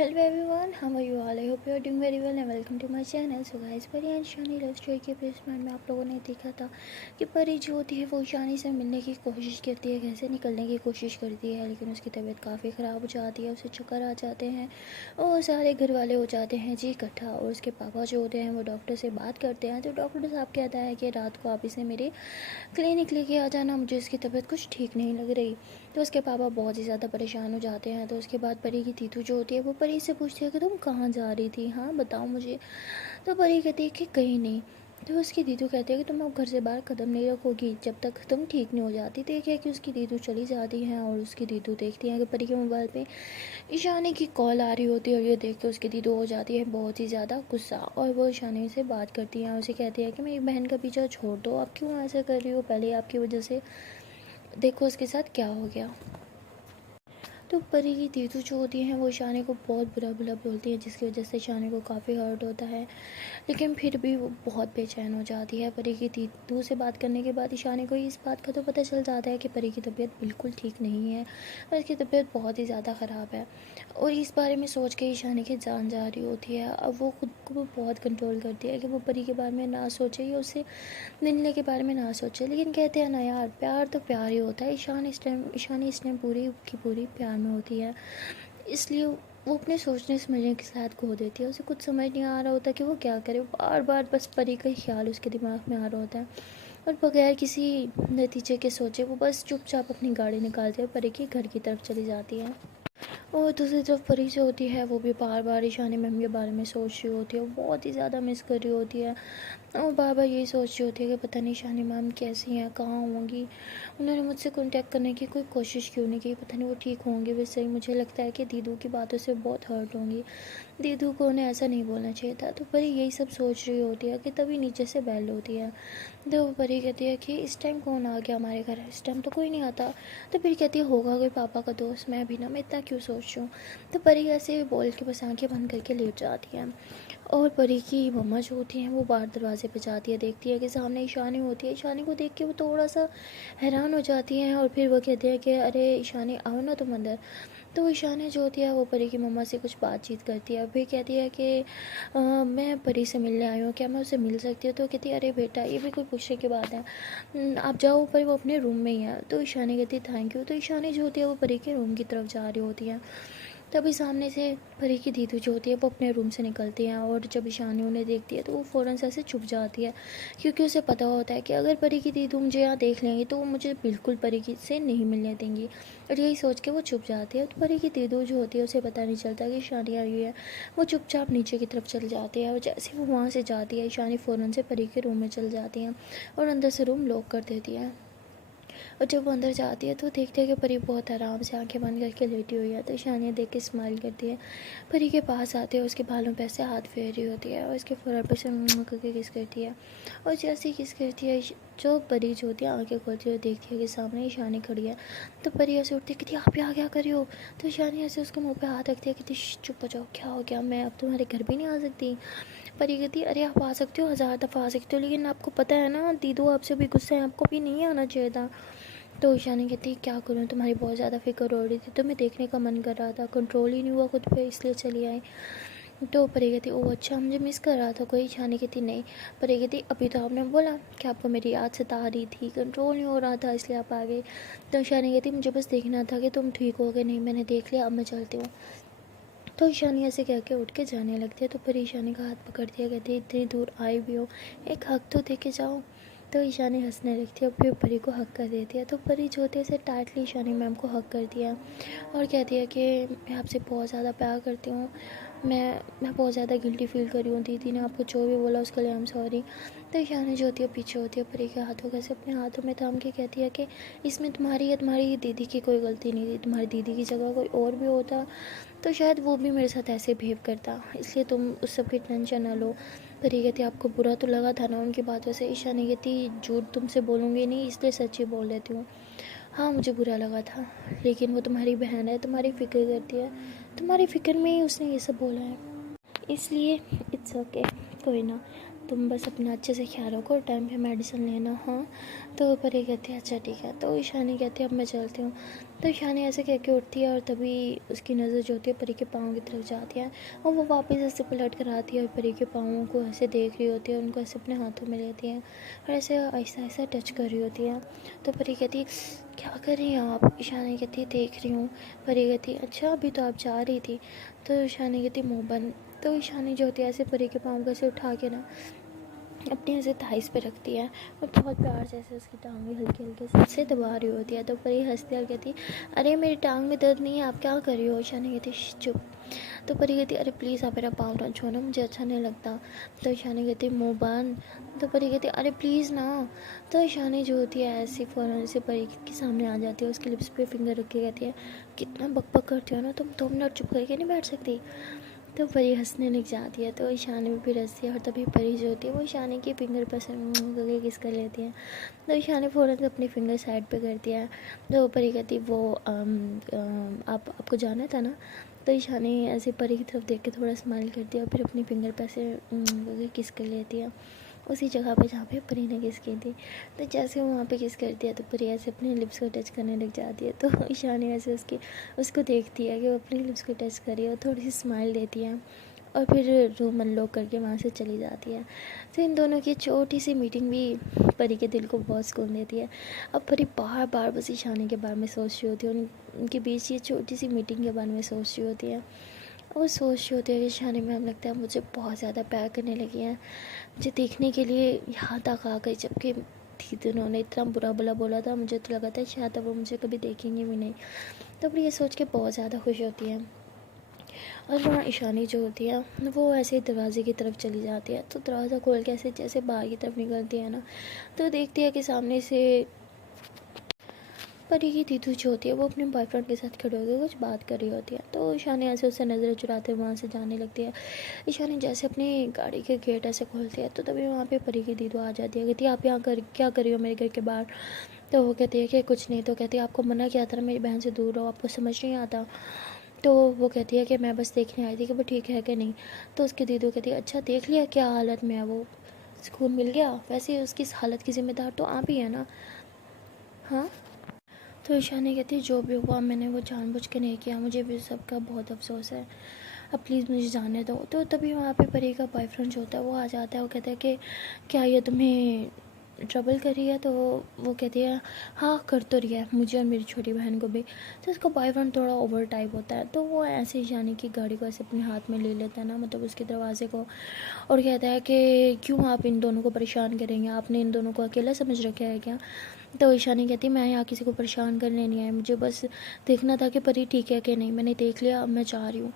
Hello everyone, how are you all? I hope you are doing very well and welcome to my channel. So guys, परी and Shani love story के placement में आप लोगों ने देखा था कि परी जो होती है वो शानी से मिलने की कोशिश करती है, घर से निकलने की कोशिश करती है, लेकिन उसकी तबीयत काफ़ी ख़राब हो जाती है, उसे चक्कर आ जाते हैं और सारे घर वाले हो जाते हैं जी इकट्ठा। और उसके पापा जो होते हैं वो डॉक्टर से बात करते हैं, तो डॉक्टर साहब कहता है कि रात को आप इसे मेरे क्लिनिक लेके आ जाना, मुझे इसकी तबीयत कुछ ठीक नहीं लग रही। तो उसके पापा बहुत ही ज़्यादा परेशान हो जाते हैं। तो उसके बाद परी की तीतू जो होती है वो परी से पूछती है कि तुम कहाँ जा रही थी, हाँ बताओ मुझे। तो परी कहती है कि कहीं नहीं। तो उसकी दीदू कहती है कि तुम अब घर से बाहर कदम नहीं रखोगी जब तक तुम ठीक नहीं हो जाती। तो ये क्या कि उसकी दीदू चली जाती हैं और उसकी दीदू देखती है कि परी के मोबाइल पे ईशानी की कॉल आ रही होती है, और ये देख के उसकी दीदू हो जाती है बहुत ही ज़्यादा गुस्सा, और वो ईशानी से बात करती है, उसे कहती है कि मेरी बहन का पीछा छोड़ दो, आप क्यों ऐसा कर रही हो, पहले आपकी वजह से देखो उसके साथ क्या हो गया। तो परी की दीदू जो होती हैं वो ईशानी को बहुत बुरा बुरा बोलती है, जिसकी वजह से ईशानी को काफ़ी हर्ट होता है, लेकिन फिर भी वो बहुत बेचैन हो जाती है। परी की दीदू से बात करने के बाद ईशानी को इस बात का तो पता चल जाता है कि परी की तबीयत बिल्कुल ठीक नहीं है और उसकी तबीयत बहुत ही ज़्यादा ख़राब है, और इस बारे में सोच के ईशानी की जान जा रही होती है। अब वो खुद को बहुत कंट्रोल करती है कि वो परी के बारे में ना सोचे या उससे मिलने के बारे में ना सोचे, लेकिन कहते हैं ना यार, प्यार तो प्यार ही होता है। ईशानी इस टाइम पूरी की पूरी प्यार में होती है, इसलिए वो अपने सोचने समझने के साथ खो देती है। उसे कुछ समझ नहीं आ रहा होता कि वो क्या करे, बार बार बस परी का ही ख्याल उसके दिमाग में आ रहा होता है, और बगैर किसी नतीजे के सोचे वो बस चुपचाप अपनी गाड़ी निकालते हुए परी के घर की तरफ चली जाती है। और दूसरी तरफ परी जो होती है वो भी बार बार ईशानी मैम के बारे में सोच रही होती है, वो बहुत ही ज़्यादा मिस कर रही होती है, और बार बार यही सोच रही होती है कि पता नहीं ईशानी मैम कैसी हैं, कहाँ होंगी, उन्होंने मुझसे कांटेक्ट करने की कोई कोशिश क्यों नहीं की, पता नहीं वो ठीक होंगी। वैसे ही मुझे लगता है कि दीदू की बातों से बहुत हर्ट होंगी, दीदू को उन्हें ऐसा नहीं बोलना चाहिए था। तो परी यही सब सोच रही होती है कि तभी नीचे से बेल होती है। तो परी कहती है कि इस टाइम कौन आ गया हमारे घर, इस टाइम तो कोई नहीं आता। तो फिर कहती है होगा कोई पापा का दोस्त, मैं भी ना, मैं इतना क्यों सोच रही हूँ। तो परी ऐसे बोल के बस आँखें बंद करके लेट जाती है, और परी की मम्मा जो होती हैं वो बाहर दरवाजे पे जाती है, देखती है कि सामने ईशानी होती है। ईशानी को देख के वो थोड़ा सा हैरान हो जाती हैं, और फिर वो कहती है कि अरे ईशानी आओ ना तुम अंदर। तो ईशानी जो होती है वो परी की मम्मा से कुछ बातचीत करती है, फिर कहती है कि मैं परी से मिलने आई हूँ, क्या मैं उससे मिल सकती हूँ। तो कहती है अरे बेटा ये भी कोई पूछने की बात है, आप जाओ ऊपर, वो अपने रूम में ही है। तो ईशानी कहती है थैंक यू। तो ईशानी जो होती है वो परी के रूम की तरफ जा रही होती है, तभी सामने से परी की दीदू जो होती है वो अपने रूम से निकलती हैं, और जब ईशानी उन्हें देखती है तो वो फ़ौरन से ऐसे छुप जाती है, क्योंकि उसे पता होता है कि अगर परी की दीदू मुझे यहाँ देख लेंगी तो वो मुझे बिल्कुल परी की से नहीं मिलने देंगी, और यही सोच के वो छुप जाती है। तो परी की दीदू जो होती है उसे पता नहीं चलता कि ईशानी आई हुई है, वो चुपचाप नीचे की तरफ चल जाती है, और जैसे वो वहाँ से जाती है ईशानी फ़ौरन से परी के रूम में चल जाती हैं और अंदर से रूम लॉक कर देती है। और जब वो अंदर जाती है तो देखते हैं कि परी बहुत आराम से आंखें बंद करके लेटी हुई है। तो ईशानिया देख के स्माइल करती है, परी के पास आते हैं, उसके बालों पे ऐसे हाथ फेर रही होती है और उसके फोrehead पर से करके किस करती है। और जैसे ही किस करती है, जो परी जो होती है आंखें खोलती हुई देखती है कि सामने ईशानी खड़ी है। तो परी ऐसे उठती है, कहती आप यहाँ क्या कर रही हो। तो ईशानी ऐसे उसके मुँह पे हाथ रखती है, कहती चुप हो जाओ, क्या हो गया, मैं अब तुम्हारे घर भी नहीं आ सकती। परी कहती अरे आप आ सकते हो, 1000 दफ़ा आ सकते हो, लेकिन आपको पता है ना दीदू आपसे भी गुस्सा है, आपको भी नहीं आना चाहिए था। तो ईशानी कहती क्या करूँ, तुम्हारी बहुत ज़्यादा फिक्र हो रही थी, तुम्हें देखने का मन कर रहा था, कंट्रोल ही नहीं हुआ खुद पे, इसलिए चली आई। तो परी कहती ओह अच्छा, मुझे मिस कर रहा था कोई। ईशानी कहती नहीं। परी कहती अभी तो आपने बोला कि आपको मेरी याद सता रही थी, कंट्रोल नहीं हो रहा था, इसलिए आप आ गई। तो ईशानी कहती मुझे बस देखना था कि तुम ठीक हो गए, नहीं मैंने देख लिया, अब मैं चलती हूँ। तो ईशानी ऐसे कह के उठ के जाने लगती है। तो परी ईशानी का हाथ पकड़ दिया, कहती इतनी दूर आई भी हो, एक हक तो दे के जाओ। तो ईशानी हंसने लगती है और फिर परी को हक कर देती है। तो परी जो होती है ऐसे टाइटली ईशानी मैम को हक कर दिया और कहती है कि मैं आपसे बहुत ज़्यादा प्यार करती हूँ, मैं बहुत ज़्यादा गिल्टी फील कर रही हूँ, दीदी ने आपको जो भी बोला उसके लिए आई एम सॉरी। तो ईशानी जो होती है पीछे होती है, परी के हाथों को से अपने हाथों में थाम के कहती है कि इसमें तुम्हारी या तुम्हारी दीदी की कोई गलती नहीं थी, तुम्हारी दीदी की जगह कोई और भी होता तो शायद वो भी मेरे साथ ऐसे बिहेव करता, इसलिए तुम उस सब की टेंशन ना लो। परी कहती आपको बुरा तो लगा था ना उनकी बातों से। ईशानी कहती झूठ तुमसे बोलूँगी नहीं, इसलिए सच ही बोल देती हूँ। हाँ मुझे बुरा लगा था, लेकिन वो तुम्हारी बहन है, तुम्हारी फ़िक्र करती है, तुम्हारी फ़िक्र में ही उसने ये सब बोला है, इसलिए इट्स ओके, कोई ना। तुम बस अपना अच्छे से ख्याल रखो, टाइम पे मेडिसिन लेना। हाँ, तो परी कहती है अच्छा ठीक है। तो ईशानी कहती है अब मैं चलती हूँ। तो ईशानी ऐसे कह के उठती है और तभी उसकी नज़र जो होती है परी के पाँव की तरफ जाती है और वो वापस ऐसे पलट कर आती है और परी के पाँवों को ऐसे देख रही होती है, उनको ऐसे अपने हाथों में लेती है और ऐसे आहिस्ता आहिस्ता टच कर रही होती है। तो परी कहती है क्या कर रही हैं आप? ईशानी कहती है देख रही हूँ। परी कहती है अच्छा अभी तो आप जा रही थी। तो ईशानी कहती मुँह बंद। तो ईशानी जो होती है ऐसे परी के पाँव को ऐसे उठा के ना अपनी ऐसे थाइस पे रखती है और बहुत प्यार से ऐसे उसकी टांग हल्के हल्के से दबा रही होती है। तो परी हंसती है और कहती अरे मेरी टांग में दर्द नहीं है, आप क्या कर रही हो? ईशानी कहती चुप। तो परी कहती अरे प्लीज़ आप मेरा पाँव ना छूना, मुझे अच्छा नहीं लगता। तो ईशानी कहती मुँह बंद। तो परी कहती अरे प्लीज़ ना। तो ईशानी जो होती है ऐसी फ़ौरन से परी के सामने आ जाती है, उसके लिप्स पे फिंगर रख के कहती है कितना बकबक करती हो ना तुम, 2 मिनट चुप करके नहीं बैठ सकती? तो परी हंसने लग जाती है। तो ईशानी भी फिर हंसती है और तभी परी जो होती है वो ईशानी के फिंगर पर से करके किस कर लेती है। तो ईशानी फ़ौरन से अपनी फिंगर साइड पे करती है। तो परी कहती वो आपको जाना था ना? तो ईशानी ऐसे परी की तरफ देख के थोड़ा स्माइल करती है और फिर अपनी फिंगर पे से करके किस कर लेती है उसी जगह पे जहाँ पे परी ने किस की थी। तो जैसे वो वहाँ पे किस करती है तो परी ऐसे अपने लिप्स को टच करने लग जाती है। तो ईशानी ऐसे उसको देखती है कि वो अपनी लिप्स को टच कर रही है और थोड़ी सी स्माइल देती है और फिर रूम अनलॉक करके वहाँ से चली जाती है। तो इन दोनों की छोटी सी मीटिंग भी परी के दिल को बहुत सुकून देती है। अब परी बार बार बस ईशानी के बारे में सोच रही होती है, उनके बीच ये छोटी सी मीटिंग के बारे में सोच रही होती है। वो सोच रही होती है कि ईशानी मैम लगता है मुझे बहुत ज़्यादा प्यार करने लगी हैं, मुझे देखने के लिए यहाँ तक आ गई, जबकि थी उन्होंने इतना बुरा भला बोला था, मुझे तो लगा था शायद अब वो मुझे कभी देखेंगे भी नहीं। तो अब ये सोच के बहुत ज़्यादा खुश होती है। और वहाँ ईशानी जो होती है वो ऐसे ही दरवाजे की तरफ चली जाती है। तो दरवाज़ा खोल के ऐसे जैसे बाहर की तरफ निकलती है ना, तो देखती है कि सामने से परी की दीदू जो होती है वो अपने बॉयफ्रेंड के साथ खड़े होकर कुछ बात कर रही होती है। तो ईशानी ऐसे उससे नज़रें चुराते वहाँ से जाने लगती है। ईशानी जैसे अपनी गाड़ी के गेट ऐसे खोलती है तो तभी वहाँ पे परी की दीदू आ जाती है। कहती है आप यहाँ क्या कर रही हो मेरे घर के बाहर? तो वो कहती है कि कुछ नहीं। तो कहती है आपको मना किया था मेरी बहन से दूर रहो, आपको समझ नहीं आता? तो वो कहती है कि मैं बस देखने आई थी कि वो ठीक है कि नहीं। तो उसकी दीदू कहती है अच्छा देख लिया क्या हालत में है वो, सुकून मिल गया? वैसे उसकी इस हालत की ज़िम्मेदार तो आप ही है ना? हाँ। तो ईशानी कहती है जो भी हुआ मैंने वो जानबूझ के नहीं किया, मुझे भी सबका बहुत अफसोस है, अब प्लीज़ मुझे जाने दो। तो तभी वहाँ पे परी का बॉयफ्रेंड जो होता है वो आ जाता है। वो कहता है कि क्या ये तुम्हें ट्रबल कर रही है? तो वो कहती है हाँ कर तो रही है मुझे और मेरी छोटी बहन को भी। तो उसका बॉयफ्रेंड थोड़ा ओवर टाइप होता है, तो वो ऐसे ईशानी की गाड़ी को ऐसे अपने हाथ में ले लेता है ना, मतलब उसके दरवाजे को, और कहता है कि क्यों आप इन दोनों को परेशान करेंगे, आपने इन दोनों को अकेला समझ रखा है क्या? तो ईशानी कहती मैं यहाँ किसी को परेशान करने नहीं आई, मुझे बस देखना था कि परी ठीक है कि नहीं, मैंने देख लिया अब मैं जा रही हूँ।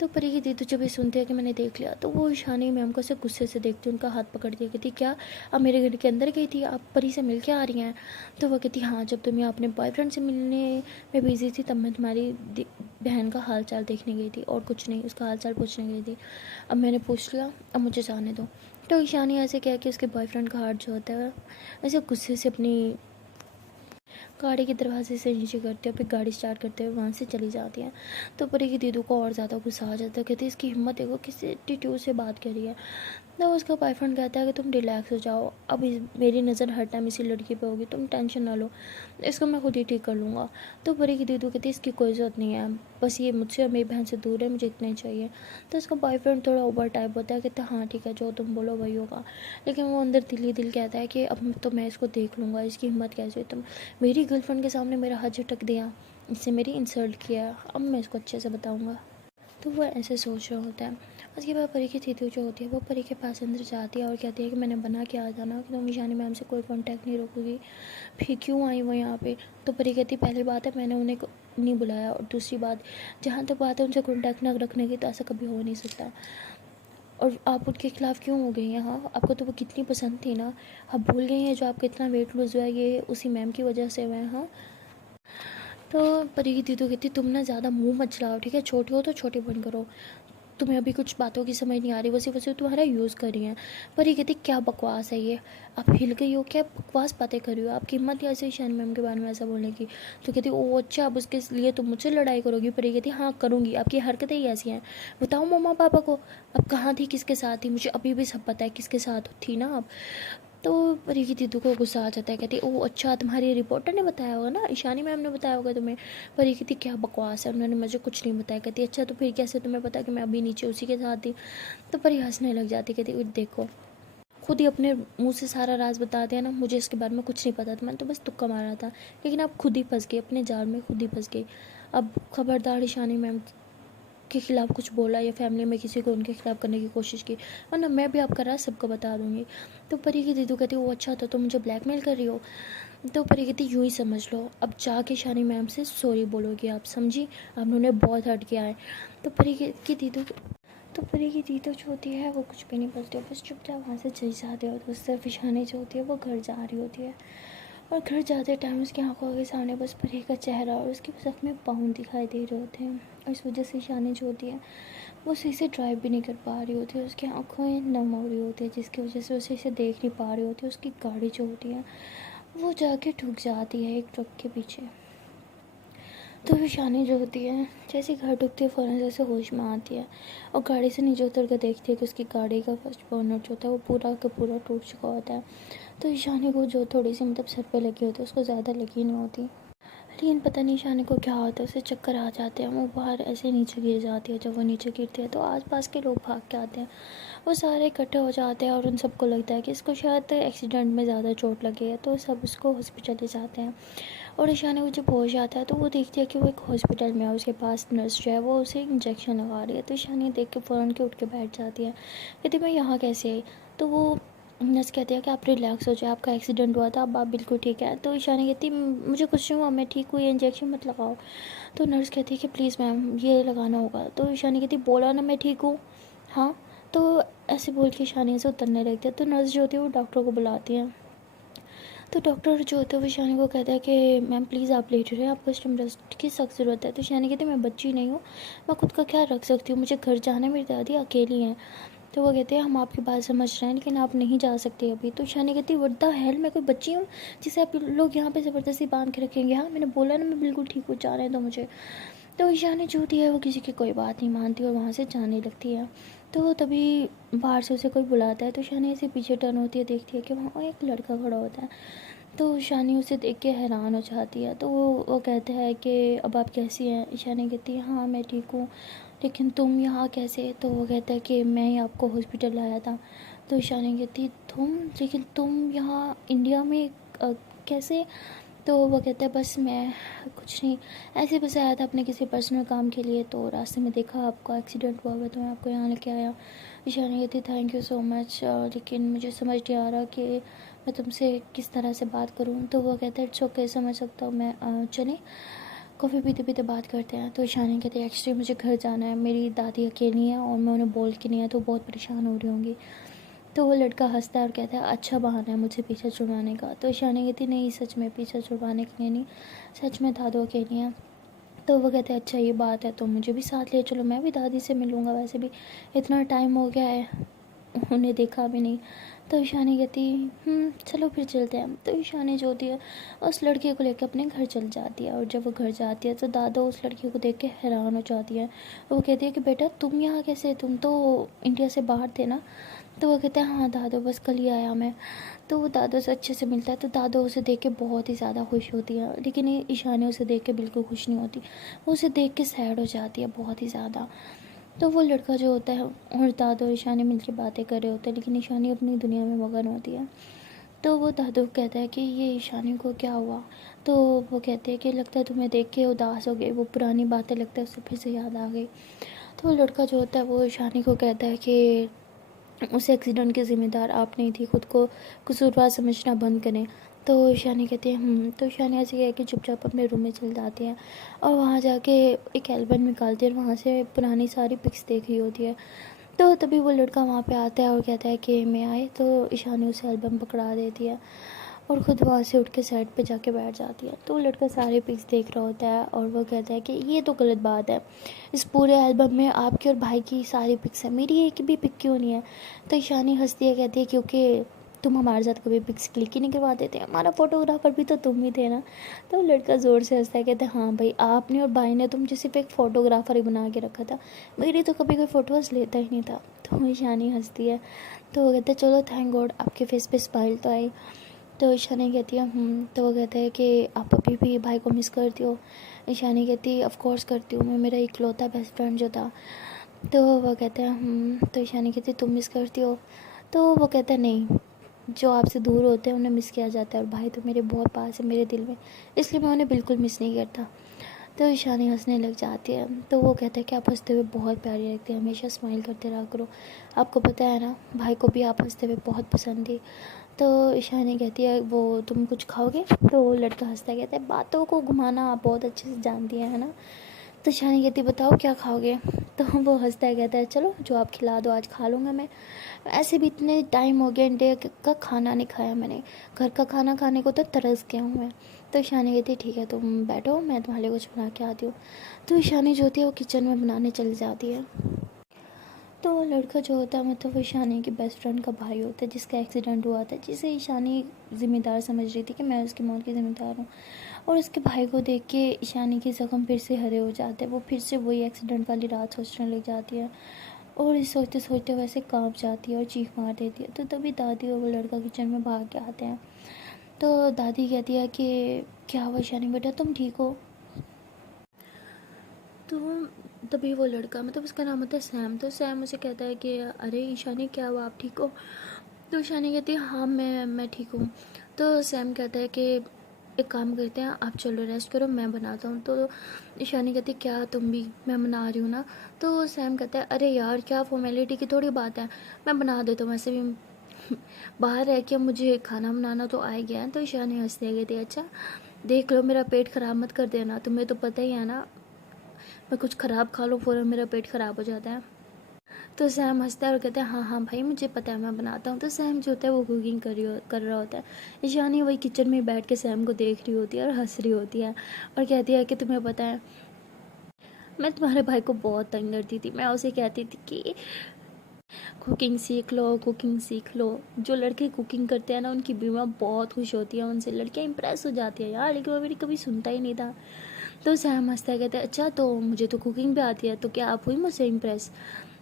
तो परी की दीदी जब भी सुनती है कि मैंने देख लिया तो वो ईशानी मैम को ऐसे गुस्से से देखती है, उनका हाथ पकड़ दिया, कहती क्या अब मेरे घर के अंदर गई थी, आप परी से मिल के आ रही हैं? तो वो कहती हाँ जब तुम यहाँ अपने बॉयफ्रेंड से मिलने में बिजी थी तब मैं तुम्हारी बहन का हाल चाल देखने गई थी और कुछ नहीं, उसका हाल चाल पूछने गई थी, अब मैंने पूछ लिया अब मुझे जाने दो। तो ईशानी ऐसे कह के उसके बॉयफ्रेंड का हाथ जो होता है ऐसे गुस्से से अपनी गाड़ी के दरवाजे से नीचे करते हैं, फिर गाड़ी स्टार्ट करते हुए वहाँ से चली जाती हैं। तो परी की दीदू को और ज़्यादा गुस्सा आ जाता है, कहती है इसकी हिम्मत देखो किस एटीट्यूड से बात करी है। तो उसका बॉयफ्रेंड कहता है कि तुम रिलैक्स हो जाओ, अब मेरी नज़र हर टाइम इसी लड़की पे होगी, तुम टेंशन ना लो, इसको मैं खुद ही ठीक कर लूँगा। तो परी की दीदू कहती है इसकी कोई ज़रूरत नहीं है, बस ये मुझसे और मेरी बहन से दूर है, मुझे इतना ही चाहिए। तो उसका बॉयफ्रेंड थोड़ा ओवर टाइप होता है, कहता है हाँ ठीक है जो तुम बोलो वही होगा, लेकिन वो अंदर दिल ही दिल कहता है कि अब तो मैं इसको देख लूँगा, इसकी हिम्मत कैसे हुई, तुम मेरी गर्लफ्रेंड के सामने मेरा हाथ झटक दिया, इससे मेरी इंसल्ट किया, अब मैं इसको अच्छे से बताऊँगा। तो वो ऐसे सोच रहा होता है। उसके बाद परी की दीदी जो होती है वो परी के पास अंदर जाती है और कहती है कि मैंने बना के आ जाना कि तुम ईशानी मैम से कोई कांटेक्ट नहीं रखोगी, फिर क्यों आई वो यहाँ पे? तो परी कहती पहली बात है मैंने उन्हें नहीं बुलाया, और दूसरी बात जहाँ तक बात है उनसे कांटेक्ट न रखने की तो ऐसा कभी हो नहीं सकता, और आप उनके खिलाफ़ क्यों हो गई हैं? हाँ आपको तो वो कितनी पसंद थी ना, आप भूल गई हैं जो आपका इतना वेट लूज़ हुआ है ये उसी मैम की वजह से हुआ है। हाँ। तो परी की दीदी कहती तुम ना ज़्यादा मुंह मत चलाओ ठीक है, छोटी हो तो छोटी बन करो, तुम्हें अभी कुछ बातों की समझ नहीं आ रही, वैसे वैसे तुम्हारा यूज़ कर रही हैं। पर ये कहती क्या बकवास है ये, आप हिल गई हो, क्या बकवास बातें कर रही हो, आपकी हिम्मत है ऐसे ईशानी मैम के बारे में ऐसा बोलने की। तो कहती ओ अच्छा, अब उसके लिए तुम मुझसे लड़ाई करोगी। पर ये कहती हाँ करूँगी, आपकी हरकतें ही ऐसी हैं, बताओ मम्मा पापा को। अब कहाँ थी, किसके साथ थी, मुझे अभी भी सब पता है किसके साथ थी ना अब। तो परी की दीदू को गुस्सा आ जाता है, कहती ओ अच्छा, तुम्हारी रिपोर्टर ने बताया होगा ना, ईशानी मैम ने बताया होगा तुम्हें। परी कहती क्या बकवास है, उन्होंने मुझे कुछ नहीं बताया। कहती अच्छा तो फिर कैसे तुम्हें पता कि मैं अभी नीचे उसी के साथ थी। तो परी हंसने लग जाती, कहती देखो खुद ही अपने मुंह से सारा राज बता दिया ना, मुझे इसके बारे में कुछ नहीं पता था, मैंने तो बस तुक्का मारा था। लेकिन आप खुद ही फंस गई अपने जाल में, खुद ही फंस गई। अब खबरदार ईशानी मैम के खिलाफ कुछ बोला या फैमिली में किसी को उनके खिलाफ करने की कोशिश की, वरना मैं भी आपका राज सबको बता दूंगी। तो परी की दीदू कहती वो अच्छा तो मुझे ब्लैकमेल कर रही हो। तो परी कहती यूँ ही समझ लो, अब जाके ईशानी मैम से सॉरी बोलोगी आप, समझी, अब उन्होंने बहुत हर्ट किया है। तो परी की दीदू जो होती है वो कुछ भी नहीं बोलती, बस चुपचाप वहाँ से चली जाती है। तो सिर्फ ईशानी जो होती है वो घर जा रही होती है, और घर जाते टाइम उसकी आंखों के सामने बस परी का चेहरा और उसके जख्म में पाँव दिखाई दे रहे होते हैं। और इस वजह से ईशानी जो होती है वो सही से ड्राइव भी नहीं कर पा रही होती है, उसकी आंखें नम हो रही होती है, जिसकी वजह से वो सही से देख नहीं पा रही होती है। उसकी गाड़ी जो होती है वो जाके ठुक जाती है एक ट्रक के पीछे। तो ईशानी जो होती है जैसे घर डूबती है फ़ौरन जैसे होश में आती है, और गाड़ी से नीचे उतर कर देखती है कि उसकी गाड़ी का फर्स्ट बॉनट जो होता है वो पूरा का पूरा टूट चुका होता है। तो ईशानी को जो थोड़ी सी मतलब सर पे लगी होती है उसको ज़्यादा लगी नहीं होती, लेकिन पता नहीं ईशानी को क्या होता है, उसे चक्कर आ जाते हैं, वो बाहर ऐसे नीचे गिर जाती है। जब वो नीचे गिरती है तो आसपास के लोग भाग के आते हैं, वो सारे इकट्ठे हो जाते हैं और उन सबको लगता है कि इसको शायद एक्सीडेंट में ज़्यादा चोट लगी है, तो सब उसको हॉस्पिटल ले जाते हैं। और ईशानी को जब होश आता है तो वो देखती है कि वो एक हॉस्पिटल में है, उसके पास नर्स जो है वो उसे इंजेक्शन लगा रही है। तो ईशानी देख के फ़ौरन के उठ के बैठ जाती है, कहती मैं यहाँ कैसे आई। तो वो नर्स कहती है कि आप रिलैक्स हो जाए, आपका एक्सीडेंट हुआ था, अब आप बिल्कुल ठीक है। तो ईशानी कहती मुझे कुछ नहीं हुआ, मैं ठीक हूँ, ये इंजेक्शन मत लगाओ। तो नर्स कहती है कि प्लीज़ मैम ये लगाना होगा। तो ईशानी कहती बोला ना मैं ठीक हूँ, हाँ। तो ऐसे बोल के ईशानी से उतरने लगती है। तो नर्स जो होती है वो डॉक्टर को बुलाती है। तो डॉक्टर जो होता है वो ईशानी को कहता है कि मैम प्लीज़ आप लेट रहे हैं, आपको स्टम रेस्ट की सख्त ज़रूरत है। तो ईशानी कहती है मैं बच्ची नहीं हूँ, मैं खुद का ख्याल रख सकती हूँ, मुझे घर जाना है, मेरी दादी अकेली हैं। तो वो कहते हैं हम आपकी बात समझ रहे हैं लेकिन आप नहीं जा सकते अभी। तो ईशानी कहती है व्हाट द हेल, मैं कोई बच्ची हूँ जिसे आप लोग यहाँ पे ज़बरदस्ती बांध के रखेंगे। हाँ मैंने बोला ना मैं बिल्कुल ठीक हूँ, जा रहे हैं तो मुझे। तो ईशानी जो होती है वो किसी की कोई बात नहीं मानती और वहाँ से जाने लगती है। तो तभी बाहर से उसे कोई बुलाता है, तो ईशानी ऐसे पीछे टर्न होती है, देखती है कि वहाँ एक लड़का खड़ा होता है। तो ईशानी उसे देख के हैरान हो जाती है। तो वो कहता है कि अब आप कैसी हैं। ईशानी कहती है हाँ मैं ठीक हूँ, लेकिन तुम यहाँ कैसे। तो वो कहता है कि मैं ही आपको हॉस्पिटल लाया था। तो ईशानी कहती तुम, लेकिन तुम यहाँ इंडिया में कैसे। तो वो कहता है बस मैं कुछ नहीं, ऐसे बस आया था अपने किसी पर्सनल काम के लिए, तो रास्ते में देखा आपका एक्सीडेंट हुआ हुआ तो मैं आपको यहाँ लेके आया। ईशानी कहती थैंक यू सो मच, लेकिन मुझे समझ नहीं आ रहा कि मैं तुमसे किस तरह से बात करूँ। तो वो कहता है इट्स ओके, समझ सकता हूँ मैं, चलें कॉफ़ी पीते पीते बात करते हैं। तो ईशानी कहती है एक्चुअली मुझे घर जाना है, मेरी दादी अकेली हैं और मैं उन्हें बोल के नहीं है तो बहुत परेशान हो रही होंगी। तो वो लड़का हंसता है और कहता है अच्छा बहाना है मुझे पीछा छुड़वाने का। तो ईशानी कहती नहीं सच में पीछा छुड़वाने के लिए नहीं, सच में दादू अकेली हैं। तो वो कहते हैं अच्छा ये बात है तो मुझे भी साथ ले चलो, मैं भी दादी से मिलूँगा, वैसे भी इतना टाइम हो गया है उन्हें देखा भी नहीं। तो ईशानी कहती चलो फिर चलते हैं। तो ईशानी जो होती है उस लड़के को लेकर अपने घर चल जाती है, और जब वो घर जाती है तो दादा उस लड़की को देख के हैरान हो जाती है। वो कहती है कि बेटा तुम यहाँ कैसे, तुम तो इंडिया से बाहर थे ना। तो वो कहता है हाँ दादू बस कल ही आया मैं। तो वो दादू से अच्छे से मिलता है, तो दादू उसे देख के बहुत ही ज़्यादा खुश होती है, लेकिन ये ईशानी उसे देख के बिल्कुल खुश नहीं होती, वो उसे देख के सैड हो जाती है बहुत ही ज़्यादा। तो वो लड़का जो होता है और दादू और ईशानी मिलकर बातें कर रहे होते हैं, लेकिन ईशानी अपनी दुनिया में मगन होती है। तो वो दादू कहता है कि ये ईशानी को क्या हुआ। तो वो कहते हैं कि लगता है तुम्हें देख के उदास हो गई, वो पुरानी बातें लगता है उससे फिर से याद आ गई। तो वो लड़का जो होता है वो ईशानी को कहता है कि उस एक्सीडेंट की ज़िम्मेदार आप नहीं थी, खुद को कसूरवार समझना बंद करें। तो ईशानी कहती है तो ईशानी ऐसे कह के चुपचाप अपने रूम में चल जाती है, और वहाँ जाके एक एल्बम निकालती है और वहाँ से पुरानी सारी पिक्स देख रही होती है। तो तभी वो लड़का वहाँ पे आता है और कहता है कि मैं आए। तो ईशानी उसे एल्बम पकड़ा देती है, और ख़ुद वहाँ से उठ के साइड पे जाके बैठ जाती है। तो वो लड़का सारे पिक्स देख रहा होता है और वो कहता है कि ये तो गलत बात है, इस पूरे एल्बम में आपके और भाई की सारी पिक्स हैं, मेरी एक भी पिक क्यों नहीं है। तो ईशानी हंसती है, कहती है क्योंकि तुम हमारे साथ कभी पिक्स क्लिक ही नहीं करवा देते, हमारा फ़ोटोग्राफ़र भी तो तुम ही थे ना। तो लड़का ज़ोर से हंसता है, कहते हैं हाँ भाई, आपने और भाई ने तुम जैसे एक फ़ोटोग्राफ़र ही बना के रखा था, मेरी तो कभी कोई फ़ोटोज़ लेता ही नहीं था। तो ईशानी हंसती है। तो वो कहते हैं चलो थैंक गॉड आपके फेस पे स्माइल तो आई। तो ईशानी कहती है तो वो कहता है कि आप अभी भी भाई को मिस करती हो। ईशानी कहती है ऑफ कोर्स करती हूँ, मैं मेरा इकलौता बेस्ट फ्रेंड जो था। तो वो कहते हैं तो ईशानी कहती है तुम मिस करती हो। तो वो कहता है नहीं, जो आपसे दूर होते हैं उन्हें मिस किया जाता है, और भाई तो मेरे बहुत पास है मेरे दिल में, इसलिए मैं उन्हें बिल्कुल मिस नहीं करता। तो ईशानी हंसने लग जाती है। तो वो कहता है कि आप हंसते हुए बहुत प्यारी लगती है, हमेशा स्माइल करते रहा करो, आपको पता है ना भाई को भी आप हंसते हुए बहुत पसंद थी। तो ईशानी कहती है वो तुम कुछ खाओगे। तो लड़का हंसता है, कहता है बातों को घुमाना आप बहुत अच्छे से जानती है ना। तो ईशानी कहती बताओ क्या खाओगे। तो वो हंसता है, कहता है चलो जो आप खिला दो आज खा लूँगा मैं, ऐसे भी इतने टाइम हो गया, इंडिया का खाना नहीं खाया मैंने, घर का खाना खाने को तो तरस गया हूँ मैं। तो ईशानी कहती है ठीक है तुम बैठो, मैं तुम्हारे लिए कुछ बना के आती हूँ। तो ईशानी जो होती है वो किचन में बनाने चली जाती है। तो वो लड़का जो होता है मतलब वो ईशानी के बेस्ट फ्रेंड का भाई होता है, जिसका एक्सीडेंट हुआ था, जिसे ईशानी ज़िम्मेदार समझ रही थी कि मैं उसकी मौत की ज़िम्मेदार हूँ। और उसके भाई को देख के ईशानी के ज़ख्म फिर से हरे हो जाते हैं, वो फिर से वही एक्सीडेंट वाली रात सोचने लग जाती है, और इस सोचते सोचते वैसे कांप जाती है और चीख मार देती है। तो तभी दादी और वो लड़का किचन में भाग के आते हैं। तो दादी कहती है कि क्या हुआ ईशानी बेटा, तुम ठीक हो। तो तभी वो लड़का मतलब उसका नाम होता है सैम। तो सैम उसे कहता है कि अरे ईशानी क्या हुआ, आप ठीक हो। तो ईशानी कहती है हाँ मैं ठीक हूँ। तो सैम कहता है कि एक काम करते हैं, आप चलो रेस्ट करो मैं बनाता हूँ। तो ईशानी कहती है क्या तुम भी, मैं बना रही हूँ ना। तो सैम कहता है अरे यार क्या फॉर्मेलिटी की थोड़ी बात है, मैं बना देता हूँ, वैसे भी बाहर रह के मुझे खाना बनाना तो आ ही गया है। तो ईशानी हंसने लगी थी, अच्छा देख लो मेरा पेट ख़राब मत कर देना, तुम्हें तो पता ही है ना, मैं कुछ ख़राब खा लो फ़ौरन मेरा पेट ख़राब हो जाता है। तो सैम हंसता है और कहता है हाँ हाँ भाई मुझे पता है मैं बनाता हूँ। तो सैम जो होता है वो कुकिंग कर रहा होता है। ईशानी वही किचन में बैठ के सैम को देख रही होती है और हंस रही होती है, और कहती है कि तुम्हें पता है मैं तुम्हारे भाई को बहुत तंग करती थी, मैं उसे कहती थी कि कुकिंग सीख लो कुकिंग सीख लो। जो लड़के कुकिंग करते हैं ना उनकी बीवियाँ बहुत खुश होती हैं उनसे, लड़कियाँ इंप्रेस हो जाती है यार, लेकिन वो मेरी कभी सुनता ही नहीं था। तो सैम हंसता है, कहता है अच्छा तो मुझे तो कुकिंग भी आती है, तो क्या आप हुई मुझसे इम्प्रेस।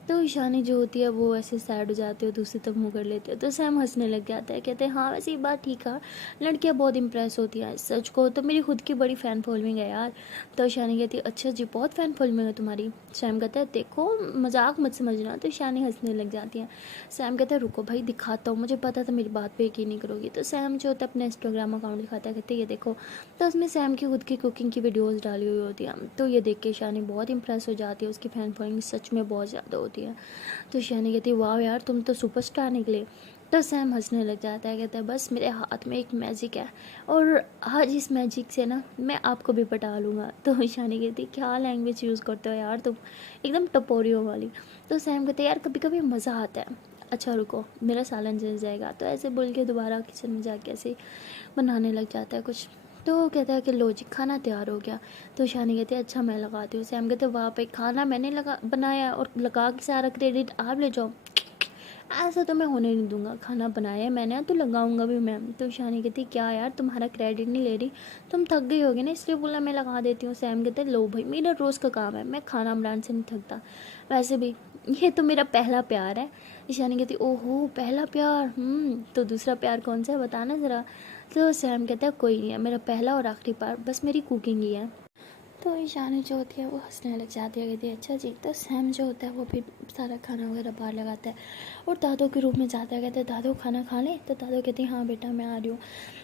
तो ईशानी जो होती है वो ऐसे सैड हो जाती है, दूसरी तरफ मुँह कर लेती है। तो सैम हंसने लग जाता है, कहते हैं हाँ वैसे ये बात ठीक है, लड़कियाँ बहुत इंप्रेस होती हैं, सच को तो मेरी खुद की बड़ी फ़ैन फॉलोइंग है यार। तो ईशानी कहती है अच्छा जी बहुत फ़ैन फॉलोइंग है तुम्हारी। सैम कहता है देखो मजाक मत समझना। तो ईशानी हंसने लग जाती है। सैम कहता है रुको भाई दिखाता हूँ, मुझे पता था मेरी बात पे यकीन नहीं करोगी। तो सैम जो होता है अपना इंस्टाग्राम अकाउंट दिखाता है, कहते हैं ये देखो। तो उसमें सैम की खुद की कुकिंग की वीडियोज़ डाली हुई होती हैं। तो ये देख के ईशानी बहुत इंप्रेस हो जाती है, उसकी फ़ैन फॉलोइंग सच में बहुत ज़्यादा होती है। तो ईशानी कहती है वाह यार तुम तो सुपरस्टार निकले। तो सैम हंसने लग जाता है, कहता है बस मेरे हाथ में एक मैजिक है, और आज इस मैजिक से ना मैं आपको भी पटा लूँगा। तो ईशानी कहती है क्या लैंग्वेज यूज़ करते हो यार तुम, एकदम टपोरियों वाली। तो सैम कहते हैं यार कभी कभी मज़ा आता है, अच्छा रुको मेरा सालन जल जाएगा। तो ऐसे बोल के दोबारा किचन में जाके ऐसे बनाने लग जाता है कुछ। तो वो कहता है कि लो जी खाना तैयार हो गया। तो ईशानी कहती है अच्छा मैं लगाती हूँ। सैम कहते वाह भाई खाना मैंने लगा बनाया और लगा के सारा क्रेडिट आप ले जाओ, ऐसा तो मैं होने नहीं दूंगा, खाना बनाया है मैंने तो लगाऊंगा भी मैं। तो ईशानी कहती क्या यार तुम्हारा क्रेडिट नहीं ले रही, तुम थक गई होगी ना इसलिए बोला मैं लगा देती हूँ। सैम कहते लो भाई मेरा रोज़ का काम है, मैं खाना बनाने से नहीं थकता, वैसे भी ये तो मेरा पहला प्यार है। ईशानी कहती ओहो पहला प्यार, तो दूसरा प्यार कौन सा है बताना ज़रा। तो सैम कहता है कोई नहीं है, मेरा पहला और आखिरी प्यार बस मेरी कुकिंग ही है। तो ईशानी जो होती है वो हंसने लग जाती है, कहती है अच्छा जी। तो सैम जो होता है वो फिर सारा खाना वगैरह बाहर लगाता है और दादू के रूम में जाता है, कहते हैं दादू खाना खा लें। तो दादू कहती है हाँ बेटा मैं आ रही हूँ।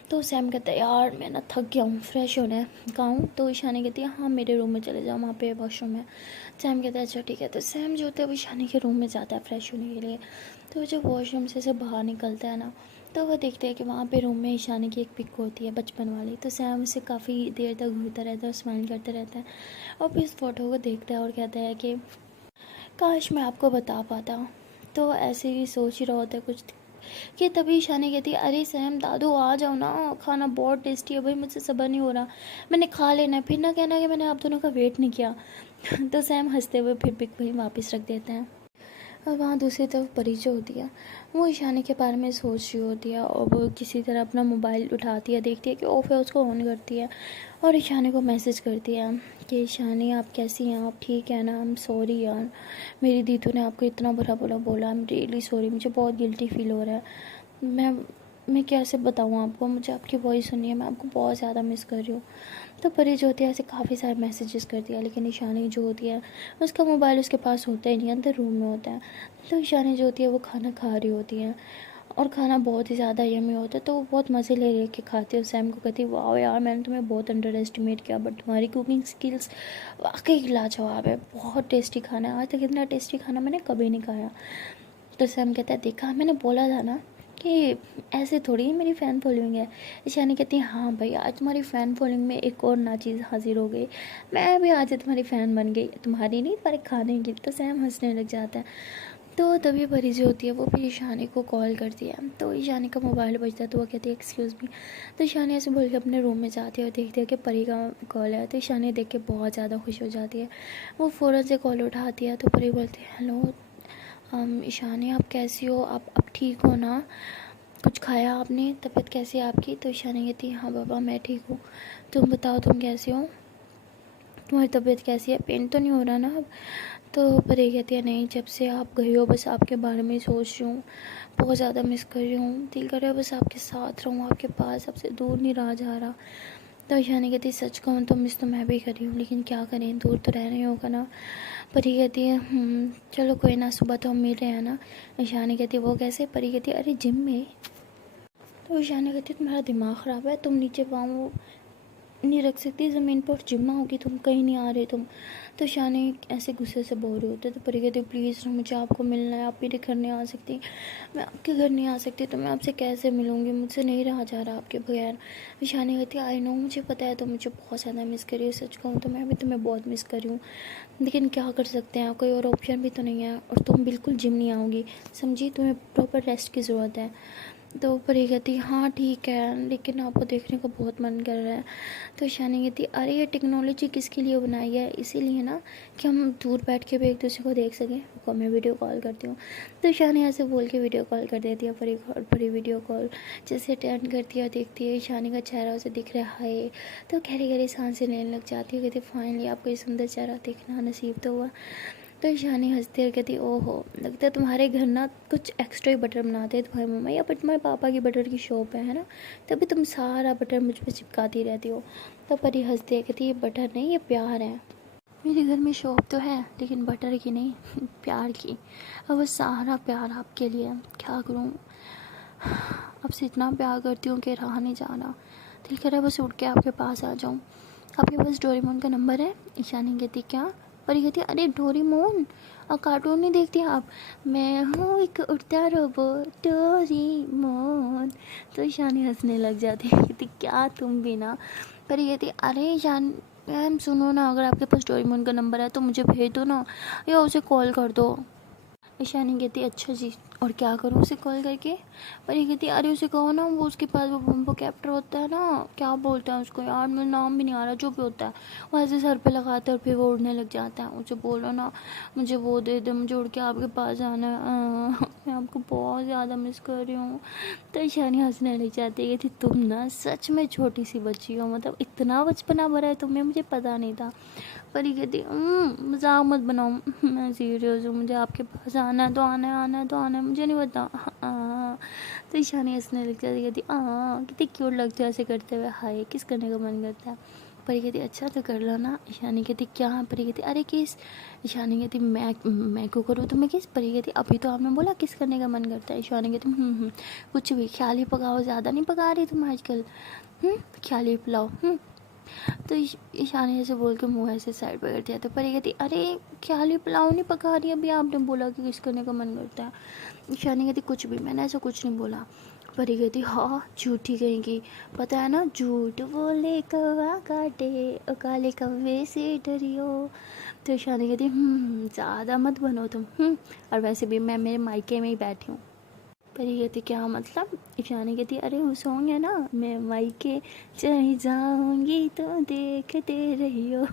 तो सैम कहता है यार मैं ना थक गया हूँ, फ्रेश होना है गाऊँ। तो ईशानी कहती है हाँ मेरे रूम में चले जाओ, वहाँ पे वॉशरूम है। सैम कहता है अच्छा ठीक है। तो सैम जो होता है वो ईशानी के रूम में जाता है फ्रेश होने के लिए। तो जब वॉशरूम से बाहर निकलता है ना, तो वो देखते हैं कि वहाँ पे रूम में ईशानी की एक पिक होती है बचपन वाली। तो सैम उसे काफ़ी देर तक घूरता रहता है और स्माइल करता रहता है, और फिर इस फ़ोटो को देखता है और कहता है कि काश मैं आपको बता पाता। तो ऐसे ही सोच ही रहा होता है कुछ, कि तभी ईशानी कहती है अरे सैम दादू आ जाओ ना, खाना बहुत टेस्टी है भाई, मुझसे सब्र नहीं हो रहा, मैंने खा लेना है, फिर ना कहना कि मैंने आप दोनों का वेट नहीं किया। तो सैम हंसते हुए फिर पिक वहीं वापस रख देते हैं। और वहाँ दूसरी तरफ परी जो होती है वो ईशानी के बारे में सोच रही होती है, और वो किसी तरह अपना मोबाइल उठाती है, देखती है कि ऑफ है, उसको ऑन करती है और ईशानी को मैसेज करती है कि ईशानी आप कैसी हैं, आप ठीक है ना, आई एम सॉरी यार, मेरी दीदू ने आपको इतना बुरा बुरा बोला, आई एम रियली सॉरी, मुझे बहुत गिल्टी फील हो रहा है, मैं कैसे बताऊँ आपको, मुझे आपकी वॉइस सुननी है, मैं आपको बहुत ज़्यादा मिस कर रही हूँ। तो परी जो होती है ऐसे काफ़ी सारे मैसेजेस करती है, लेकिन ईशानी जो होती है उसका मोबाइल उसके पास होता ही नहीं, अंदर रूम में होता है। तो ईशानी जो होती है वो खाना खा रही होती है और खाना बहुत ही ज़्यादा यम्मी होता है, तो वो बहुत मज़े ले ले के खाती है। सैम को कहती है वाह यार मैंने तुम्हें बहुत अंडर एस्टिमेट किया, बट तुम्हारी कुकिंग स्किल्स वाकई लाजवाब है, बहुत टेस्टी खाना है, आज तक इतना टेस्टी खाना मैंने कभी नहीं खाया। तो सैम कहता है देखा मैंने बोला था ना कि ऐसे थोड़ी मेरी फ़ैन फॉलोइंग है। ईशानी कहती है हाँ भाई आज तुम्हारी फ़ैन फॉलोइंग में एक और ना चीज़ हाजिर हो गई, मैं भी आज तुम्हारी फ़ैन बन गई, तुम्हारी नहीं पर खाने की। तो सैम हंसने लग जाता है। तो तभी परी जो होती है वो भी ईशानी को कॉल करती है, तो ईशानी का मोबाइल बजता है, तो वो कहती है एक्सक्यूज़ मी। तो ईशानी ऐसे बोल के अपने रूम में जाती है और देखती है कि परी का कॉल है, तो ईशानी देख के बहुत ज़्यादा खुश हो जाती है। वो फ़ौरन से कॉल उठाती है, तो परी बोलती है हेलो ईशानी आप कैसी हो, आप अब ठीक हो ना, कुछ खाया आपने, तबीयत कैसी है आपकी। तो ईशानी कहती है हाँ बाबा मैं ठीक हूँ, तुम बताओ तुम कैसे हो, तुम्हारी तबीयत कैसी है, पेन तो नहीं हो रहा ना अब। तो परी कहती है नहीं, जब से आप गई हो बस आपके बारे में ही सोच रही हूँ, बहुत ज़्यादा मिस कर रही हूँ, दिल कर रहा है बस आपके साथ रहूँ, आपके पास, आपसे दूर नहीं रहा जा रहा। तो ईशानी कहती है सच कहूँ तो मिस तो मैं भी कर रही हूँ, लेकिन क्या करें, दूर तो रहना ही होगा ना। परी कहती है चलो कोई ना, सुबह तो हम मिल रहे हैं ना। ईशानी कहती है वो कैसे। परी कहती है अरे जिम में। तो ईशानी कहती है तुम्हारा दिमाग ख़राब है, तुम नीचे पाँव नहीं रख सकती ज़मीन पर, जिम होगी, तुम कहीं नहीं आ रहे तुम। तो ईशानी ऐसे गुस्से से बोल रही होती है, तो परी कहती है प्लीज़ मुझे आपको मिलना है, आप मेरे घर नहीं आ सकती, मैं आपके घर नहीं आ सकती, तो मैं आपसे कैसे मिलूँगी, मुझसे नहीं रहा जा रहा आपके बगैर। ईशानी कहती है आई नो मुझे पता है, तो मुझे बहुत ज़्यादा मिस करी हो, सच कहूँ तो मैं भी तुम्हें बहुत मिस कर रही हूँ, लेकिन क्या कर सकते हैं, कोई और ऑप्शन भी तो नहीं है, और तुम बिल्कुल जिम नहीं आओगी, समझी, तुम्हें प्रॉपर रेस्ट की ज़रूरत है। तो परी कहती हाँ ठीक है, लेकिन आपको देखने का बहुत मन कर रहा है। तो ईशानी कहती अरे ये टेक्नोलॉजी किसके लिए बनाई है, इसीलिए ना कि हम दूर बैठ के भी एक दूसरे को देख सकें, रुको मैं वीडियो कॉल करती हूँ। तो ईशानी ऐसे बोल के वीडियो कॉल कर देती है परी को, और परी वीडियो कॉल जैसे अटेंड करती है, देखती है ईशानी का चेहरा उसे दिख रहा है, हाय, तो गहरी गहरी सांसें लेने लग जाती है, कहती फाइनली आपको ये सुंदर चेहरा देखना नसीब तो हुआ। तो ईशानी हंसती है, कहती ओहो लगता है तुम्हारे घर ना कुछ एक्स्ट्रा ही बटर बनाते हैं तुम्हारी मम्मा, या फिर तुम्हारे पापा की बटर की शॉप है ना, तभी तुम सारा बटर मुझ पर चिपकाती रहती हो। तो परी हंसती है, कहती ये बटर नहीं ये प्यार है, मेरे घर में शॉप तो है लेकिन बटर की नहीं प्यार की, अब वो सारा प्यार आपके लिए है। क्या करूँ, अब से इतना प्यार करती हूँ कि रहा नहीं जा रहा, दिल कर रहा है बस उठ के आपके पास आ जाऊँ। आपके पास डोरेमोन का नंबर है। ईशानी कहती क्या। और ये कहती अरे डोरेमोन, और कार्टून नहीं देखती आप, मैं हूँ एक उड़ता रोबोट डोरेमोन। तो ईशानी हंसने लग जाती है, कहती क्या तुम भी ना। पर ये कहती अरे ईशान मैम सुनो ना, अगर आपके पास डोरेमोन का नंबर है तो मुझे भेज दो ना, या उसे कॉल कर दो। ईशानी कहती अच्छा जी, और क्या करूँ उसे कॉल करके। पर ये कहती अरे उसे कहो ना, वो उसके पास वो कैप्टर होता है ना, क्या बोलते हैं उसको यार, मुझे नाम भी नहीं आ रहा, जो भी होता है, वो ऐसे सर पे लगाता है और फिर वो उड़ने लग जाता है, उसे बोलो ना मुझे वो दे दे, मुझे उड़ के आपके पास आना है, मैं आपको बहुत ज़्यादा मिस कर रही हूँ। तो ईशानी हंसने लग जाती है, कहती तुम ना सच में छोटी सी बच्ची हो, मतलब इतना बचपना भरा है तुम्हें, मुझे पता नहीं था। पर ये कहती मजाक मत बनाओ, मैं सीरियस हूँ, मुझे आपके पास आना है तो आना है, आना है तो आना है, मुझे नहीं पता। हाँ। तो ईशानी हंसने लग जाती, कहती कितनी क्यूट लगती है ऐसे करते हुए, हाय किस करने का मन करता है। परी कहती अच्छा तो कर लो ना। ईशानी कहती क्या। परी कहती अरे किस। ईशानी कहती मैं क्यों करूँ तुम्हें किस। परी कहती अभी तो आपने बोला किस करने का मन करता है। ईशानी कहती कुछ भी, ख्याल ही पकाओ, ज़्यादा नहीं पका रही तुम आजकल, ख्याल ही पिलाओ। तो ईशानी ऐसे बोल के मुँह ऐसे साइड पर कर दिया। तो परी कहती अरे ख्याल ही पुलाव नहीं पका रही, अभी आपने बोला कि किस करने का मन करता है। ईशानी कहती कुछ भी, मैंने ऐसा कुछ नहीं बोला। परी कहती हाँ झूठी कहेंगी, पता है ना, झूठ बोले कौवा काटे, ओ काले कौवे से डरियो। तो ईशानी कहती ज़्यादा मत बनो तुम, और वैसे भी मैं मेरे मायके में ही बैठी हूँ। परी कहती क्या मतलब? ईशानी कहती अरे वो सॉन्ग है ना, मैं मायके चली जाऊंगी तो देखते रहियो।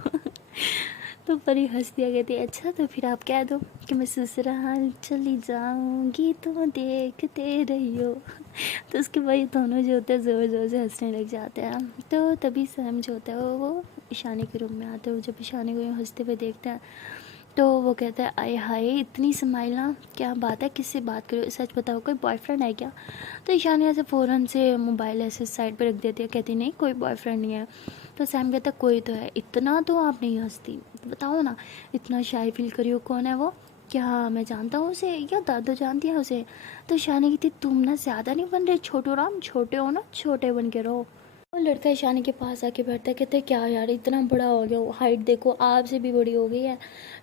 तो परी हंस दिया, कहती अच्छा तो फिर आप कह दो कि मैं ससुराल चली जाऊंगी तो देखते रहियो। तो उसके बाद ये दोनों जो होते हैं ज़ोर ज़ोर से हंसने लग जाते हैं। तो तभी सैम जो होता है वो ईशानी के रूम में आते हैं। वो जब ईशानी को यूँ हंसते हुए देखते हैं तो वो कहता है आय हाय इतनी स्माइल ना, क्या बात है, किससे बात करो, सच बताओ कोई बॉयफ्रेंड है क्या? तो ईशानी ऐसे फ़ौरन से मोबाइल ऐसे साइड पे रख देती है, कहती नहीं कोई बॉयफ्रेंड नहीं है। तो सैम कहता है कोई तो है, इतना तो आप नहीं हंसती, बताओ ना, इतना शाय फील करियो, कौन है वो? क्या मैं जानता हूँ उसे या दादू जानती है उसे? तो ईशानी कहती तुम ना ज़्यादा नहीं बन रहे छोटू राम, छोटे हो ना, छोटे बन के रहो। वो लड़का ईशानी के पास आके बैठता है, कहते हैं क्या यार इतना बड़ा हो गया हो, हाइट देखो आपसे भी बड़ी हो गई है।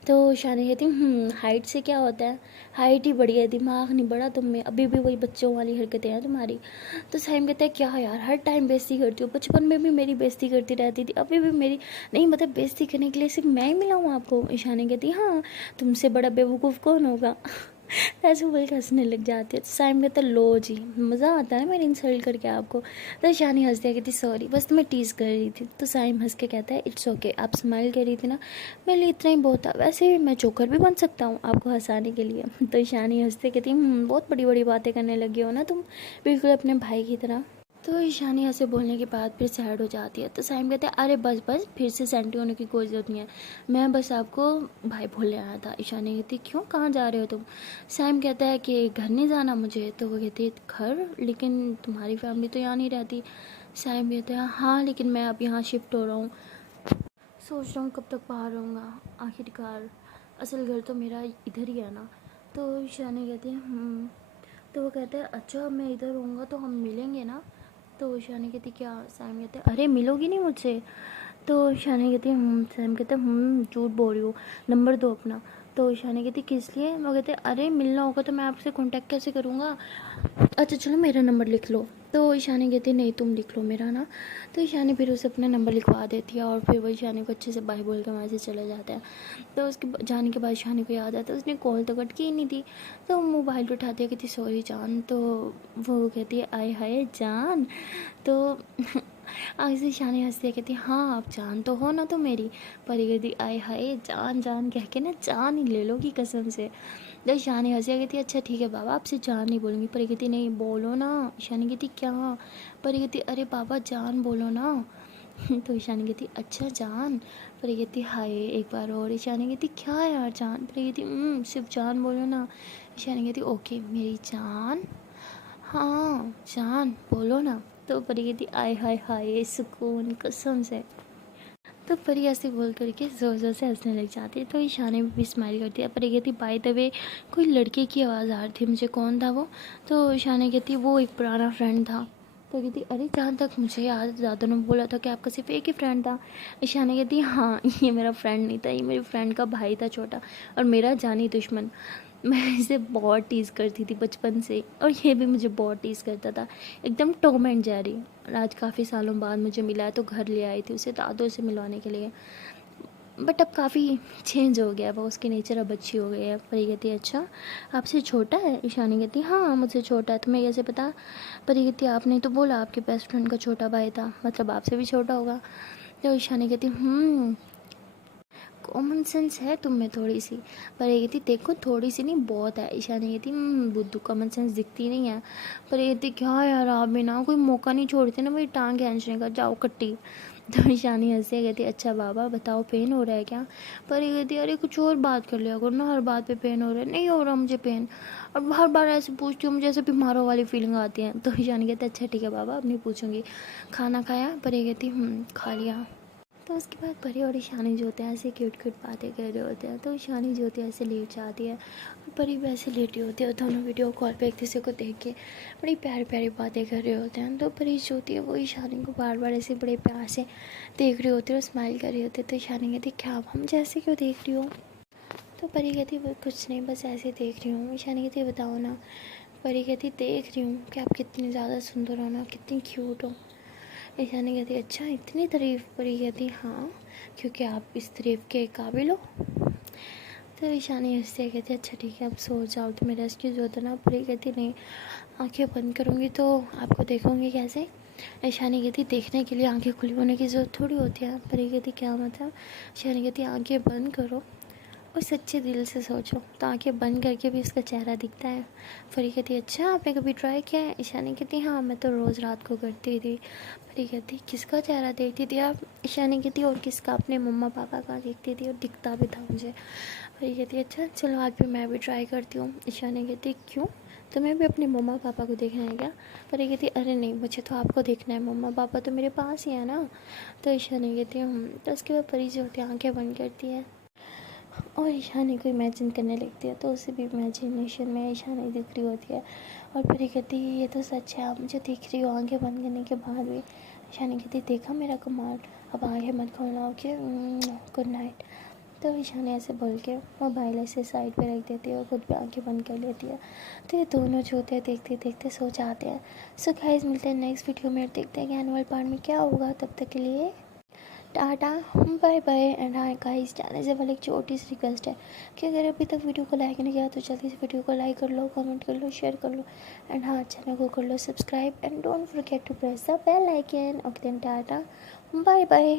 तो ईशानी कहती हाइट से क्या होता है, हाइट ही बड़ी है, दिमाग नहीं बड़ा तुम में, अभी भी वही बच्चों वाली हरकतें हैं तुम्हारी। तो सैम कहता है क्या यार हर टाइम बेइज्जती करती हो, बचपन में भी मेरी बेइज्जती करती रहती थी, अभी भी मेरी, नहीं मतलब बेइज्जती करने के लिए सिर्फ मैं ही मिला हूँ आपको? ईशानी कहती हाँ, तुमसे बड़ा बेवकूफ़ कौन होगा? ऐसे बोल के हंसने लग जाती है। तो साइम कहता लो जी, मज़ा आता है ना मेरी इंसल्ट करके आपको? तो शानी हंस दिया, कहती सॉरी बस तुम्हें टीज़ कर रही थी। तो साइम हंस के कहता है इट्स ओके, आप स्माइल कर रही थी ना, मेरे लिए इतना ही बहुत था, वैसे मैं जोकर भी बन सकता हूँ आपको हंसाने के लिए। तो शानी हंसते कहती बहुत बड़ी बड़ी बातें करने लगी हो ना तुम, बिल्कुल अपने भाई की तरह। तो ईशानी ऐसे बोलने के बाद फिर सैड हो जाती है। तो साइम कहते हैं अरे बस बस फिर से सेंटी होने की कोई ज़रूरत नहीं है, मैं बस आपको भाई बोलने आया था। ईशानी कहती क्यों, कहाँ जा रहे हो तुम? साइम कहता है कि घर नहीं जाना मुझे। तो वो कहती है घर, लेकिन तुम्हारी फैमिली तो यहाँ नहीं रहती। साइम कहते हैं हाँ लेकिन मैं अब यहाँ शिफ्ट हो रहा हूँ, सोच रहा हूँ कब तक बाहर रहूँगा, आखिरकार असल घर तो मेरा इधर ही है ना। तो ईशानी कहती है तो वो कहता है अच्छा मैं इधर रहूँगा तो हम मिलेंगे ना? तो शानी कहती क्या? सैम कहते अरे मिलोगी नहीं मुझसे? तो शानी कहती सैम कहते झूठ बोल रही हो, नंबर दो अपना। तो शानी कहती किस लिए? वो कहते अरे मिलना होगा तो मैं आपसे कांटेक्ट कैसे करूँगा? अच्छा चलो मेरा नंबर लिख लो। तो ईशानी कहती नहीं तुम लिख लो मेरा ना। तो ईशानी फिर उसे अपना नंबर लिखवा देती है और फिर वो ईशानी को अच्छे से बाय बोल के वहाँ से चले जाता है। तो उसके जाने के बाद ईशानी को याद आता है उसने कॉल तो कट की ही नहीं थी। तो मोबाइल उठाती है, कहती सॉरी जान। तो वो कहती है आय हाय जान। तो आगे से ईशानी हंसती है, कहती हाँ आप जान तो हो ना तो मेरी? परी कहती आय हाय जान जान कह के ना जान ही ले लो की कसम से। तो ईशानी हंसी, कहती अच्छा ठीक है बाबा आपसे जान नहीं बोलूँगी। परी कहती नहीं बोलो ना। ईशानी कहती क्या? परी कहती अरे बाबा जान बोलो ना। तो ईशानी कहती अच्छा जान। परी कहती हाय एक बार और। ईशानी कहती क्या यार जान? परी कहती सिर्फ जान बोलो ना। ईशानी कहती ओके मेरी जान, हाँ जान बोलो ना। तो परी कहती आय हाय हाय सुकून कसम से। तो परी ऐसे बोल करके ज़ोर ज़ोर से हंसने लग जाती है। तो ईशानी भी स्माइल करती है। परी कहती बाय द वे कोई लड़के की आवाज़ आ रही थी मुझे, कौन था वो? तो ईशानी कहती वो एक पुराना फ्रेंड था। तो कहती अरे जहाँ तक मुझे याद, ज़्यादा ने बोला था कि आपका सिर्फ एक ही फ्रेंड था। ईशानी कहती हाँ ये मेरा फ्रेंड नहीं था, ये मेरी फ्रेंड का भाई था छोटा, और मेरा जानी दुश्मन। मैं इसे बहुत टीज़ करती थी बचपन से, और ये भी मुझे बहुत टीज़ करता था, एकदम टॉम एंड जेरी। और आज काफ़ी सालों बाद मुझे मिला है तो घर ले आई थी उसे दादू से मिलवाने के लिए, बट अब काफ़ी चेंज हो गया वो, उसकी नेचर अब अच्छी हो गई है। परी कहती है अच्छा आपसे छोटा है? ईशानी कहती हाँ मुझसे छोटा है, तुम्हें कैसे पता? परी कहती आपने तो बोला आपके बेस्ट फ्रेंड का छोटा भाई था, मतलब आपसे भी छोटा होगा। तो ईशानी कहती कॉमन सेंस है तुम में थोड़ी सी। पर ये कहती देखो थोड़ी सी नहीं बहुत है। ईशानी कहती बुद्धू कॉमन सेंस दिखती नहीं है। पर ये कहती क्या यार आप भी ना कोई मौका नहीं छोड़ते ना मेरी टांग खींचने का, जाओ कट्टी। तो ईशानी हंसे कहती अच्छा बाबा बताओ पेन हो रहा है क्या? पर ये कहती अरे कुछ और बात कर लिया करो ना, हर बात पे पेन हो रहा है, नहीं हो रहा मुझे पेन, और हर बार ऐसे पूछती हूँ मुझे ऐसे बीमारों वाली फीलिंग आती है। तो ईशानी कहती अच्छा ठीक है बाबा अब नहीं पूछूंगी। खाना खाया? पर ये कहती खा लिया। तो उसके बाद परी और ईशानी जो होते हैं ऐसे क्यूट क्यूट बातें कर रहे होते हैं। तो ईशानी जो होती है ऐसे लेट जाती है और परी भी ऐसे लेटी होती है, और दोनों वीडियो कॉल पे एक दूसरे को देख के बड़ी प्यारी प्यारी बातें कर रहे होते हैं। तो परी जो होती है वो ईशानी को बार बार ऐसे बड़े प्यार से देख रही होती है और स्माइल कर रही होती है। तो ईशानी कहती क्या आप हम जैसे क्यों देख रही हो? तो परी कहती वो कुछ नहीं बस ऐसे देख रही हूँ। ईशानी कहती बताओ ना। परी कहती देख रही हूँ कि आप कितनी ज़्यादा सुंदर हो ना, कितनी क्यूट हो। ईशानी कहती अच्छा इतनी तारीफ़? परी कहती हाँ क्योंकि आप इस तारीफ़ के काबिल हो। तो ईशानी हंसती है, कहती है अच्छा ठीक है अब सो जाओ, तो मेरा एक्सक्यूज़ होता ना। परी कहती नहीं, आंखें बंद करूँगी तो आपको देखूँगी कैसे। ईशानी कहती देखने के लिए आंखें खुली होने की ज़रूरत थोड़ी होती है। परी कहती क्या मतलब। ईशानी कहती आंखें बंद करो और सच्चे दिल से सोचो, तो आंखें बंद करके भी उसका चेहरा दिखता है। परी कहती अच्छा आपने कभी ट्राई किया है। ईशानी कहती हाँ मैं तो रोज़ रात को करती थी। परी कहती किसका चेहरा देखती थी आप। ईशानी कहती और किसका, अपने मम्मा पापा का देखती थी और दिखता भी था मुझे। परी कहती अच्छा चलो आज भी मैं भी ट्राई करती हूँ। ईशानी कहती क्यों, तुम्हें भी अपने मम्मा पापा को देखना है क्या। परी कहती अरे नहीं मुझे तो आपको देखना है, मम्मा पापा तो मेरे पास ही है ना। तो ईशानी कहती तो उसके बाद परी जो होती है आंखें बंद करती है और ईशानी को इमेजिन करने लगती है। तो उसे भी इमेजिनेशन में ईशानी दिख रही होती है और परी कहती है ये तो सच है, आप मुझे दिख रही हो आंखें बंद करने के बाद भी। ईशानी कहती देखा मेरा कमाल, अब आंखें मत खोलना ओके, गुड नाइट। तो ईशानी ऐसे बोल के मोबाइल ऐसे साइड पे रख देती है और खुद भी आंखें बंद कर लेती है। तो ये दोनों जो होते हैं देखते देखते सो जाते हैं। सो गाइस मिलते हैं नेक्स्ट वीडियो में, देखते हैं कि एनुअल पार्ट में क्या होगा। तब तक के लिए टाटा बाय बाय। एंड हाँ गाइस जाने से पहले एक छोटी सी रिक्वेस्ट है कि अगर अभी तक वीडियो को लाइक नहीं किया तो जल्दी से वीडियो को लाइक कर लो, कमेंट कर लो, शेयर कर लो एंड हाँ चैनल को कर लो subscribe and don't forget to press the bell icon. Okay then tata bye bye.